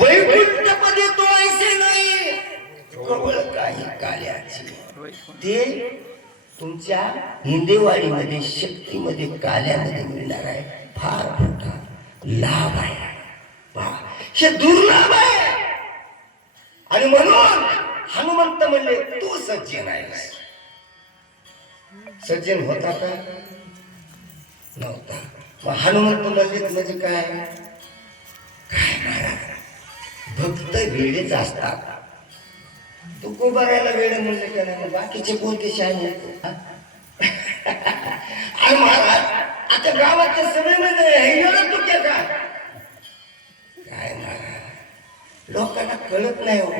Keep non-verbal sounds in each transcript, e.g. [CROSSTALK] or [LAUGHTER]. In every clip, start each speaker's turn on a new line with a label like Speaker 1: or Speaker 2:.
Speaker 1: वैकुंठपदी तो ऐसे नाही. काही काल्याची. ते तुमच्या हिंदेवाडीमध्ये शक्तीमध्ये काल्यामध्ये मिळणार आहे. फार मोठा लाभ आहे. हे दुर्लाभ आहे. आणि म्हणून हनुमंत म्हणले तू सज्जन आहेस सज्जन होता का? नव्हता. मग हनुमंत म्हणले म्हणजे काय? भक्त वेळेच असतात. तू कुबारायला वेळ म्हणलं का नाही? बाकीचे कोणते शाही अरे महाराज आता गावात सगळे म्हणजे एवढं तू काय काय महाराज लोकांना कळत नाही हो.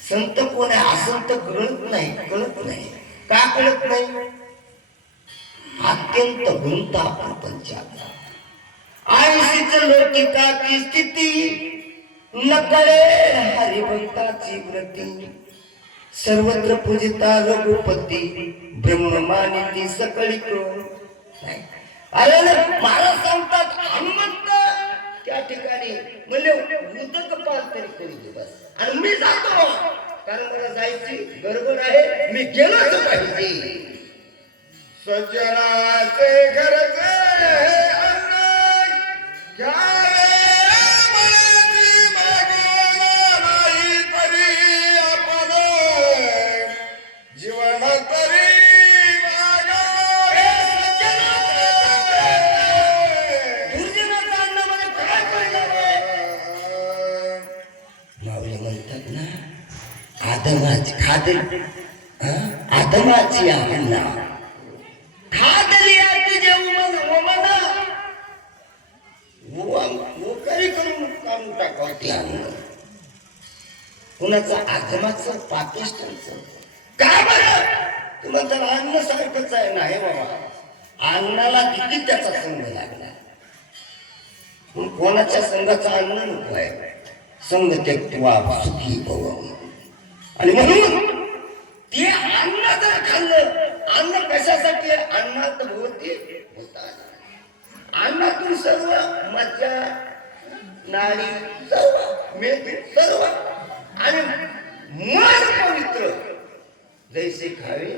Speaker 1: संत कोण आहे असंत कळत नाही कळत नाही. का कळत नाही? अत्यंत गुंता प्रपंचाचा आयुष्याच स्थिती नकळे हरिभक्ताची व्रती सर्वत्र पूजिता रघुपती ब्रह्ममानिती सकळी अरे मला सांगतात हनुमंत त्या ठिकाणी म्हणजे उदक पाल तरी करू दे बस. आणि मी जातो. कारण मला जायची गडबड आहे. मी गेलोच पाहिजे.
Speaker 2: सज्जनाचे घर अन्न
Speaker 1: आदमाची खादल. हं? आदमाची अन्न खादली आती जेऊ मग वमना वकरी करून काढून टाकावं ते अन्न कुणाचं? आदमाचं? पाकिस्तानचं. का बरं? तुम्हाला म्हणतात अन्न सारखंच आहे नाही बाबा. अन्नाला किती त्याचा संघ लागला? कोणाच्या संघाचा अन्न नको आहे? संघ त्यक्त्वा सुखी भव. आणि म्हणून ते अन्न जर खाल्लं. अन्न कशासाठी? अन्नात होते होतात अन्नातून सर्व मज्जा नाडी सर्व मेघ सर्व. आणि मन पवित्र. जैसे खावे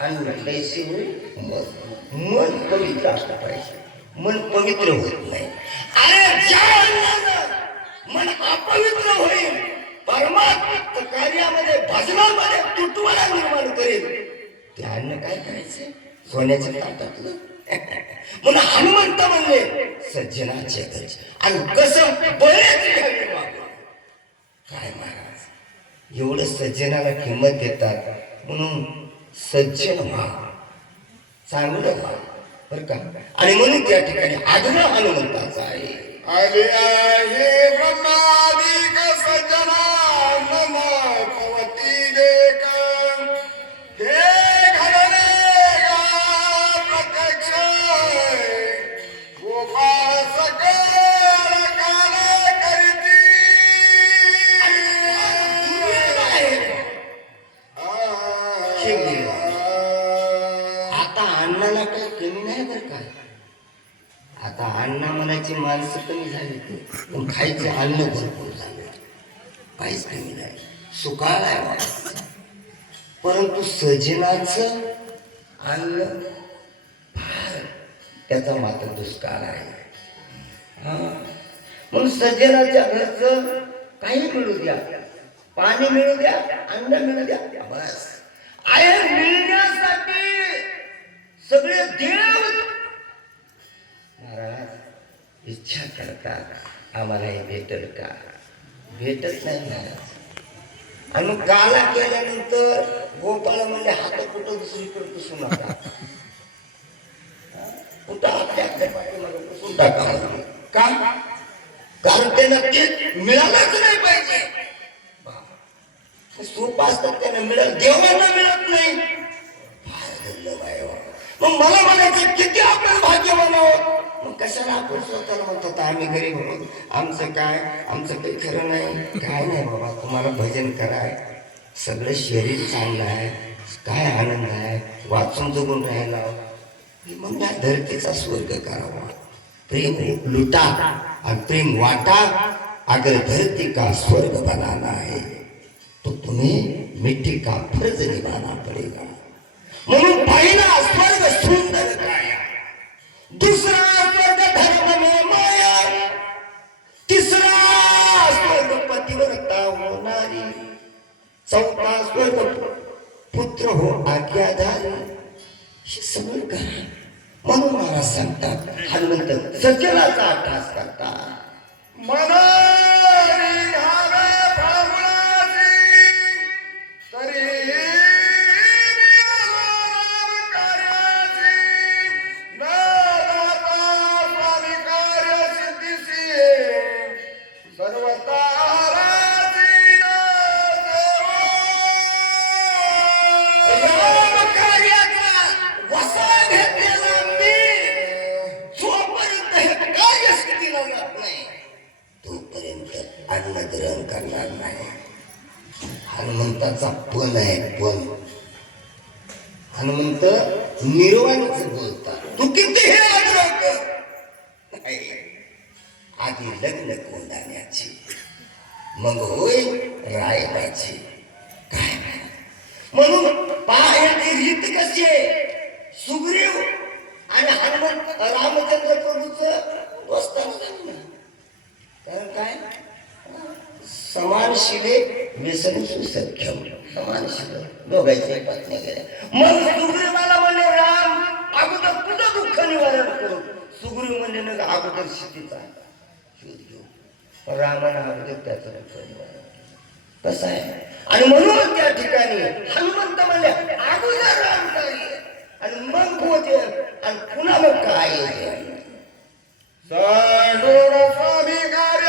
Speaker 1: अन्न तैसे होईल मन. पवित्र असलं पाहिजे. मन पवित्र होत नाही. अरे ज्या अन्नानं मन अपवित्र होईल परमात्म कार्यामध्ये भजनामध्ये तुटवाला निर्माण करेल. ते अन्न काय करायचं? सोन्याच्या ताटातलं. [LAUGHS] म्हणून हनुमंत म्हणले सज्जनाचे गज. आणि कसं? बरेच काय महाराज? एवढं सज्जनाला किंमत देतात. म्हणून सज्जन व्हा. चांगलं व्हा. बरं का? आणि म्हणून त्या ठिकाणी आग्रह हनुमंताचा आहे.
Speaker 2: आले आहे ब्रह्मादिक सज्जना नम
Speaker 1: भोजनाचं अन्न फार त्याचा मात्र दुष्काळ आहे. हा. म्हणून सज्जनाच्या घरचं काही मिळू द्या. पाणी मिळू द्या अन्न मिळू द्या बस. आहे मिळण्यासाठी सगळे देव महाराज इच्छा करतात. आम्हाला हे भेटल का? भेटत नाही महाराज. आणि मग काला केल्यानंतर गोपाळ म्हणजे हात कुठं दुसरीकडे पुसू नका कुठं आपल्या आपल्या पुसून टाकावं का? कारण ते नक्की मिळालंच नाही पाहिजे. सोपं असतात त्यांना मिळाल देवांना मिळत नाही. हो. मग मला म्हणायचं किती आपण भाग्य कशाला आपण स्वतःला म्हणतात आम्ही गरीब आहोत आमचं काय? आमचं काही खरं नाही. काय नाही बाबा तुम्हाला भजन कराय सगळं शरीर चांगलं आहे. काय आनंद आहे? वाचून जगून राहायला मग या धरतीचा स्वर्ग करावा. प्रेम लुटा आणि प्रेम वाटा अगर धरती का स्वर्ग बनाना है तो तुम्हें मिट्टी का फर्ज निभाना पड़ेगा. म्हणून पहिला स्वर्ग सुंदर काय दुसरा धर्म में माया तिसरा स्वर्ग पतिव्रता होणारी चौथा स्वर्ग पुत्र हो आज्ञाधारी. हे सगळं करा. म्हणून महाराज सांगतात हनुमंत सज्जनाचा अभ्यास करता
Speaker 2: मनारी
Speaker 1: सहन करणार नाही. हनुमंताचा पण आहे पण. हनुमंत निर्वाणच बोलतात. तू किती हे आधी लग्न कोंडाण्याची मग होय रायबाची. काय म्हणून पाहायची रीत कशी आहे? सुग्रीव आणि हनुमंत रामचंद्र प्रभूच दोस्ताना कारण काय? समान शिले व्यसन सुसख्यम समान शिले दोघांचे पत्नी गेले मग सुग्रीव मला म्हणले राम अगोदर तुझं दुःख निवारण करू. सुग्रीव म्हणले ना अगोदर शेतीचा शोध घेऊ रामानं अगोदर त्याचं दुःख निवारण कसं आहे? आणि म्हणून त्या ठिकाणी हनुमंत म्हणले अगोदर राम कार्य आणि मग पोते आणि पुन्हा मग काय येते
Speaker 2: स्वामी कार्य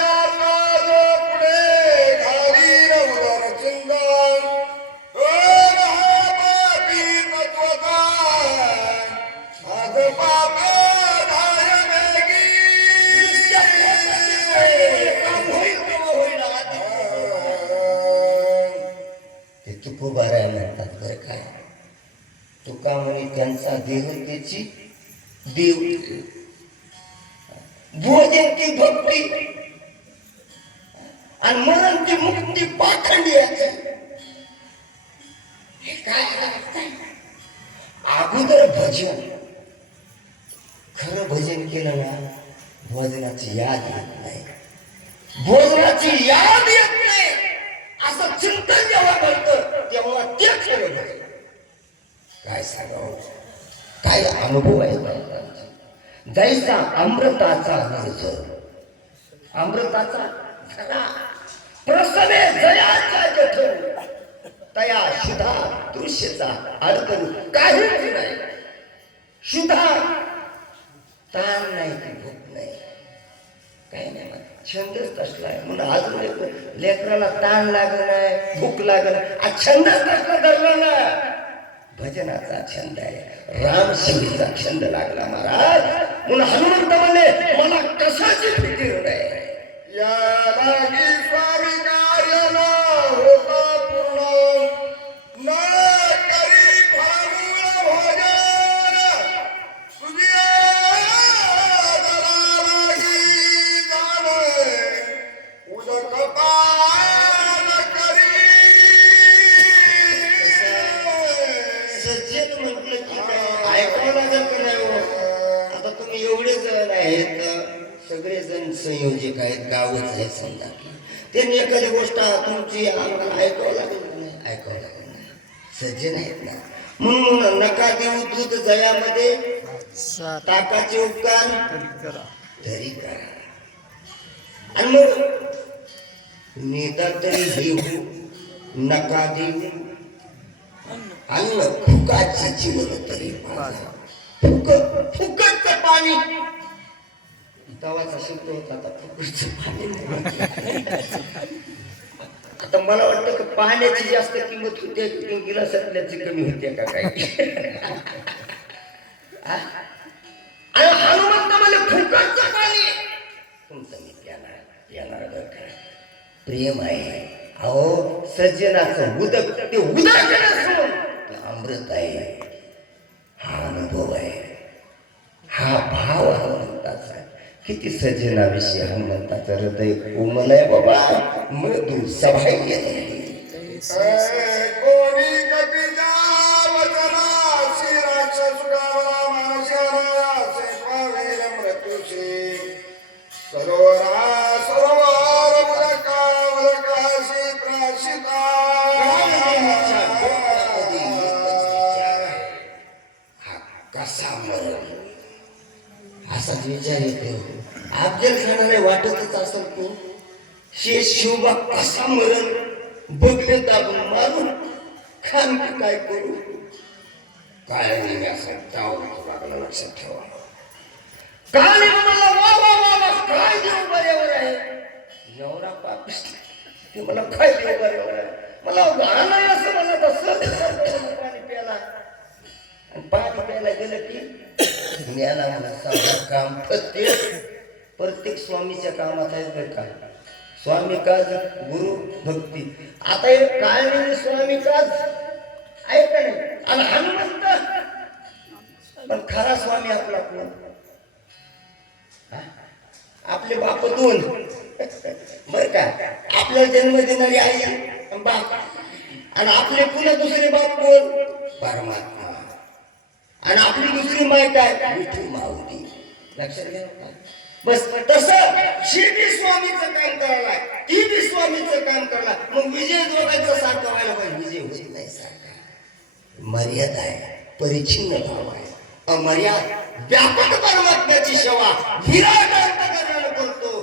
Speaker 1: ते तुकोबाराय म्हणतात बरं काय तुका म्हणे त्यांचा देह त्याची देव. भोजन ती भक्ती. आणि मरण ती मुक्ती पाखंडी याची हे काय अगोदर भजन. खरं भजन केलं ना भोजनाची याद येत नाही. भोजनाची याद येत नाही. असं चिंतन जेव्हा करत तेव्हा ते खरं भजन काय सांगावं? काय अनुभव आहे बालकांचा? जैसा अमृताचा निर्ज अमृताचा खरा प्रसने जयाचा जठर. तया शुधा दृश्यचा अडकरू काहीच नाही. शुद्धा ताण नाही की भूक नाही. काही नाही छंदच तसला आहे. म्हणून अजून लेकराला ताण लागला नाही भूक लागल नाही. आज छंदच तसला धरला ना भजनाचा छंद आहे. राम रामशिवीचा छंद लागला महाराज. म्हणून हनुमंत म्हणले मला कशाची फिकीर नाही
Speaker 2: या लागी स्वामी
Speaker 1: समजा. त्यांनी एखादी गोष्ट तुमची आम्हाला ऐकावं लागेल ऐकावं लागेल सज्जन आहेत ना. म्हणून नका देऊ दूध जयामध्ये. ताकाचे उपकार. तरी करा. आणि मग नेता तरी घेऊ नका देऊ. अन्न फुकाची जीवन तरी फुक फुकटचं पाणी. तवाचा शब्द होता आता मला वाटतं की पाण्याची जास्त किंमत होते की गिलासातल्याची कमी होते का काय? हा? हनुमंत मला फुकटचं पाणी. तुमचं मी येणार येणार बरं का. प्रेम आहे. अहो सज्जनाचं उदक ते उदक अमृत आहे. हा अनुभव आहे. हा भाव हनुमंताचा आहे. किती सज्जनाविषयी हनुमंताचं हृदय उमलय बाबा. मृदू सभा
Speaker 2: कोणी
Speaker 1: बघले दाबून मारून खान की काय करू? काय नाही असं जाऊ लागला लक्षात ठेवा. काय मला वा वा वा वा काय देऊ बऱ्यावर आहे. नवरा पापिस्ट ते मला काय देऊ बऱ्यावर आहे. मला गाणं नाही असं मला तसं पाणी प्यायला. आणि पाणी प्यायला गेलं की ज्ञाना मला समजा काम प्रत्येक प्रत्येक स्वामीच्या कामात आहे बरं काय स्वामी काज गुरु भक्ती. आता हे काय म्हणजे स्वामी काज? आहे का नाही आणि हनुमंत पण खरा स्वामी आपला कोण? आपले बाप दोन. बर का? आपला जन्म देणारी आई बाप. आणि आपले पुन्हा दुसरे बाप कोण? परमात्मा. आणि आपली दुसरी माय काय? विठू माऊली. लक्षात घ्या. बस तसं शिर्डी स्वामीचं काम करायला ती बी स्वामीचं काम करायला मग विजय दोघांचा सारखा व्हायला पाहिजे. विजय होत नाही सारखा. मर्यादा आहे परिच्छिन्न भाव आहे. अमर्याद व्यापक परमात्म्याची सेवा विराट करतो.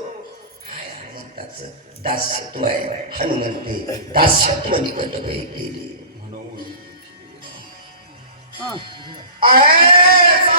Speaker 1: हाय हनुमंताचं दास्यत्व आहे. हनुमंते दास्यत्व निकट केली
Speaker 2: ऐसा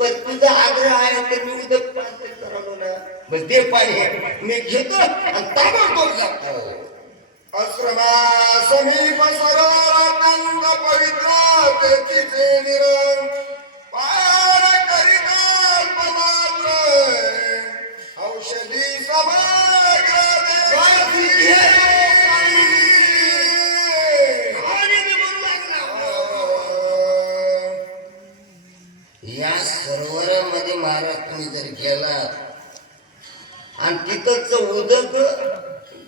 Speaker 1: बस तुझा आग्रह आहे तर मी उद्या पाणी करालो ना बस ते पाणी. मी घेतो आणि ताबडतोब जातो
Speaker 2: आश्रमा समीप सरोवर पवित्र तेथीचे
Speaker 1: निरंतर सरोवरामध्ये महाराज तुम्ही जर गेलात आणि तिथंच उदक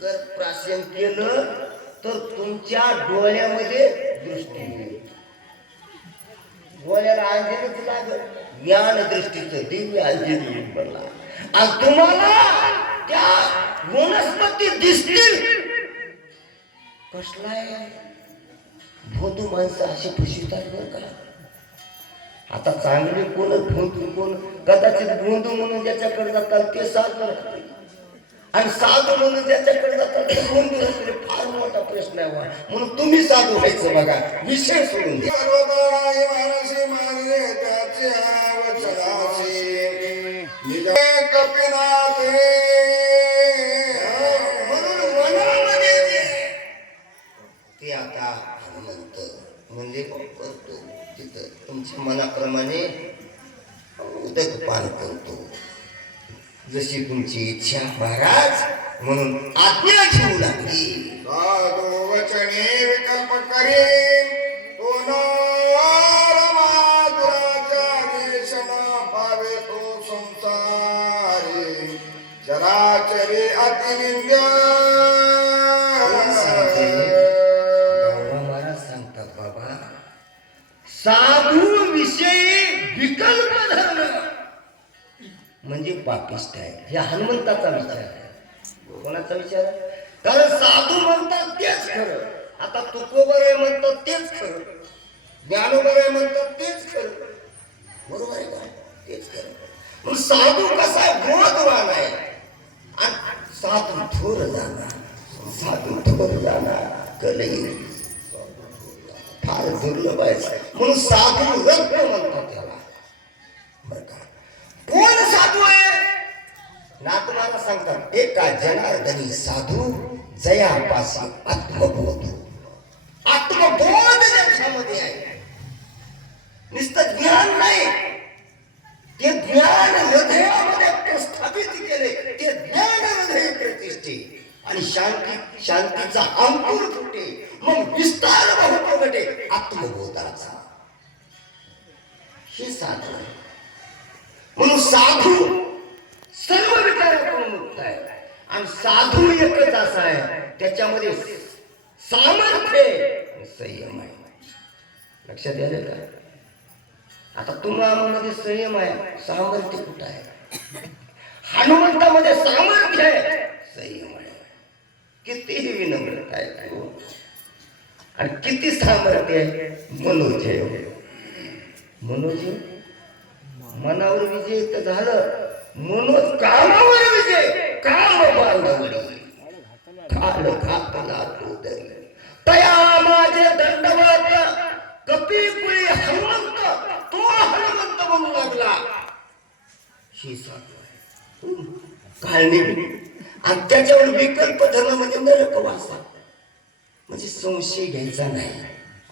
Speaker 1: जर प्राशन केलं तर तुमच्या डोळ्यामध्ये दृष्टी येईल. डोळ्याला अंजलीच लागल ज्ञान दृष्टीचं दिव्य अंजली येईल मला आणि तुम्हाला त्या वनस्पती दिसतील. कसलाय? भोतू माणसं अशी फसवितात बरं करा आता चांगले कोण भोंदू कोण कदाचित भोंदू म्हणून ज्याच्याकडे जातात ते साधू राहते आणि साधू म्हणून ज्याच्याकडे जातात ते भोंदू असले फार मोठा प्रश्न आहे म्हणून तुम्ही साधू व्हायचं बघा. विषय सोडून द्या. इच्छा महाराज म्हणून आज्ञा घेऊ लागली.
Speaker 2: साधू वचने विकल्प करीन तो नार माधुराच्या देशना पावे तो संसारी चराचरी अतिनिंद्य
Speaker 1: साधू विषयी विकल्प धरणं म्हणजे पापिष्ट आहे हे हनुमंताचा विचार आहे. कोणाचा विचार आहे? कारण साधू म्हणतात तेच खरं. आता तुकोबर म्हणतात तेच खरं. ज्ञानोबर म्हणतात तेच खरं. बरोबर आहे का? तेच खरं. मग साधू कसा गुणवान आहे. आणि साधू थोर जाणार. साधू थोर जाणार. कलई. फार दुर्लभ आहे. म्हणून साधू रत्न म्हणतात त्याला. बरं का? कोण साधू आहे? नातमाला सांगतात एका जनार्दनी साधू जयापासी आत्मबोध. आत्मबोध ज्यांच्यामध्ये आहे. नुसतं ज्ञान नाही. ते ज्ञान हृदयामध्ये प्रस्थापित केले. ते ज्ञान हृदय प्रतिष्ठे. आणि शांती शांतीचा अंकुर फुटे. मग विस्तार बहु प्रगटे आत्मबोधाचा. हे साधू आहे. म्हणून साधू सर्व विचारातून मुक्त आहे. आणि साधू एकच असा आहे त्याच्यामध्ये सामर्थ्य संयम आहे. लक्षात आलं का? आता तुम्हाला संयम आहे सामर्थ्य कुठं आहे? हनुमंतामध्ये सामर्थ्य आहे संयम आहे. किती विनम्रता आहे आणि किती सामर्थ्य आहे? मनोजय. मनोजय? मनावर विजय तर झालं. म्हणून कामावर विजय. काम बांधवली काल घातला तया माझे दंडवत. कपी कुळी हनुमंत. तो हनुमंत म्हणू लागला. ही साधू काय नाही. आणि त्याच्यावर विकल्प धर्म म्हणजे नरकवासा म्हणजे संशय घ्यायचा नाही.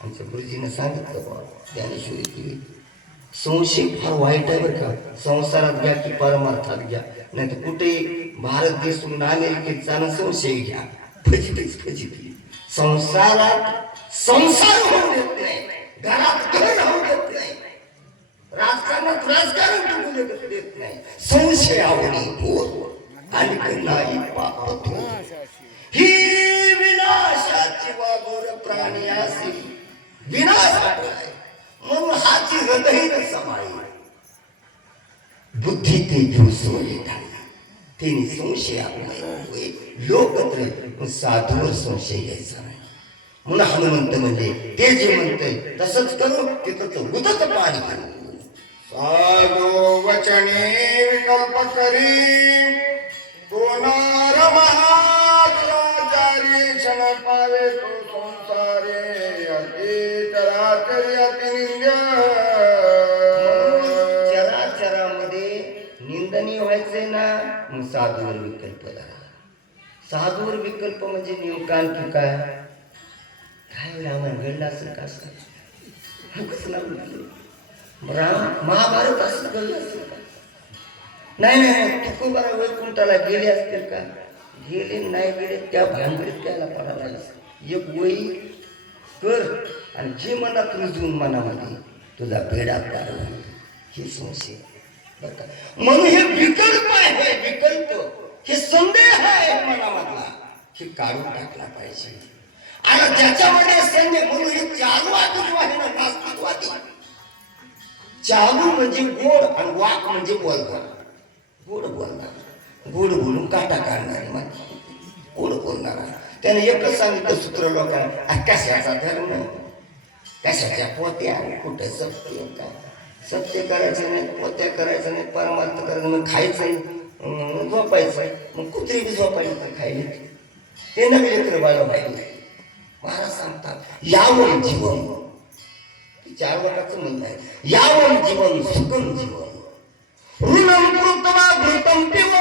Speaker 1: आमच्या गुरुजीनं सांगितलं बा ज्ञानेश्वरी केली संशय फार वाईट आहे बरं का संसारात घ्या की परमार्थात घ्या. नाही तर कुठेही भारत देश सोडून अमेरिकेत जाणं संशय घ्या. फजितीच फजिती. संसारात संसार होऊ देत नाही. घरात घर होऊ देत नाही. राजकारणात राजकारण टिकू देत नाही. संशय आवडी बोल आणि नाही पाप हो. ही. विनाशाची वागोर प्राणी असेल. विनाश आहे म्हणून हाची हृदय समाई. बुद्धी ते जीव सोडे टाकला तिने संशय होय. लोकत्र साधूवर संशय घ्यायचा नाही. म्हणून हनुमंत म्हणजे ते जे म्हणतंय तसंच करू तिथं उदत पाणी करू.
Speaker 2: साधो वचने विकल्प करी. कोणार
Speaker 1: महा मग विकल्प झाला साधूर विकल्प म्हणजे नेमका की काय? काय रामायण घडलं असं का असं? राम महाभारत असं घडलं असेल का? नाही नाही तुकोबारा वैकुंठाला गेले असतील का? गेले नाही गेले त्या भानगडीत त्याला पडायला एक वही कर आणि जे मनात रुजवून मनामध्ये तुझा भेडा पार हे संशय बरं का? म्हणून हे विकल्प आहे विकल्प. हे संदेह आहे मनामधला. की काढून टाकला पाहिजे. आणि ज्याच्यामध्ये संदेह म्हणून हे चालू जो आहे ना नास्तिकवादी चालू म्हणजे गोड आणि वाक म्हणजे बोलणार गोड बोलणार. गोड बोलून काटा काढणार मग गोड बोलणारा त्याने एकच सांगितलं सूत्र लोकांना कशाचा धर्म? कशाच्या पोत्या? कुठे सत्य काय सत्य करायचं नाही पोत्या करायचं नाही परमार्थ करायचं नाही खायचं नाही, झोपायचं. मग कुत्री बी झोपायचं खायला. ते नवी लेकर बाळा पाहिजे महाराज सांगतात यावं जीवन. चार वटाचं म्हणणं आहे. यावं जीवन सुखम जीवन. ऋणम कृतवा घृतम पिव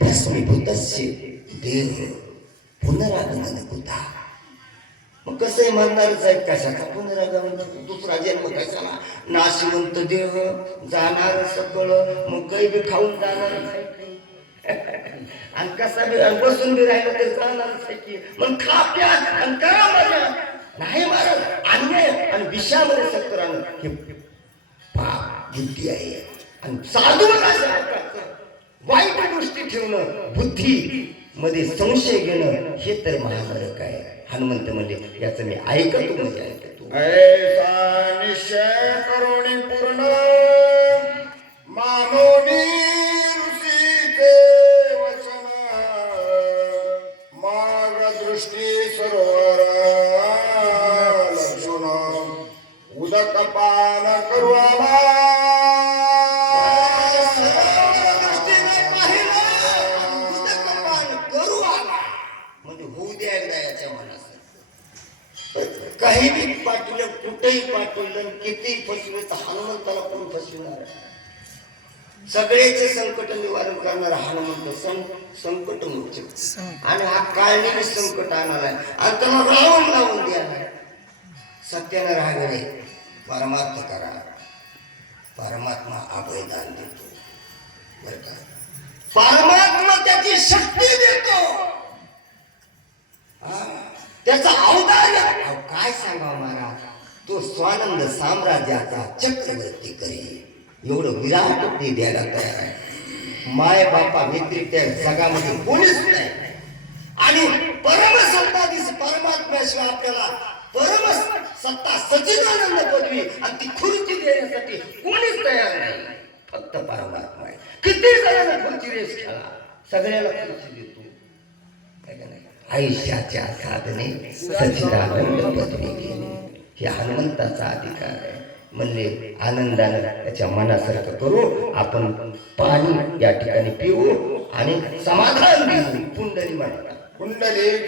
Speaker 1: भस्मीभूतस्य देह पुनरागमन कुता कसं आहे म्हणणारच आहे कशाचा पुनरागमन दुसरा जन्म कशाला? नाशिवंत देह जाणार सगळं मग काही बी खाऊन जाणारच आहे की. आणि कसा बी बसून बी राहिलं तर जाणारच आहे की मग खा प्या आणि करा मजा. नाही महाराज अन्याय आणि विषामध्ये सत्तरानं हे पाप बुद्धी आहे. आणि साधू अशा वाईट गोष्टी ठेवणं बुद्धी मध्ये संशय घेणं हे तर महामारक आहे. हनुमंत म्हणले याचं मी ऐकतो म्हणजे ऐकतो.
Speaker 2: तू करुणी पूर्ण मानोनी माग दृष्टी
Speaker 1: सरोवर उदक पान करू आम्हा कुठेही पाठवलं कितीही फसवलं तर हनुमंताला कोण फसविणार? सगळ्याचे संकट निवारण करणारा हनुमंत सं संकट मुक्त आणि हा काळणी संकट आणालाय आणि त्याला रावण लावून द्यालाय सत्यानं राहावे परमार्थ करा. परमात्मा अभयदान देतो. बर का? परमात्मा त्याची शक्ती देतो? त्याचा अहो, काय सांगा महाराज? तो स्वानंद साम्राज्याचा चक्रवर्ती करी. एवढं विराट ते द्यायला तयार आहे. माय बापा व्यतिरिक्त जगामध्ये कोणीच नाही. आणि परम परमसत्ताधीश परमात्म्याशिवाय आपल्याला परम सत्ता सचिदानंद पदवी आणि ती खुर्ची देण्यासाठी कोणीच तयार नाही. फक्त परमात्मा आहे. किती जणांना खुर्ची रेस खेळा सगळ्याला खुर्ची देतो. आयुष्याच्या साधने सचिदानंद पदवी घेणे हे हनुमंताचा अधिकार आहे. म्हणजे आनंदानं त्याच्या मनासारखं करू आपण पाणी या ठिकाणी पिऊ आणि समाधान देऊ. कुंडली म्हणतात.
Speaker 2: कुंडली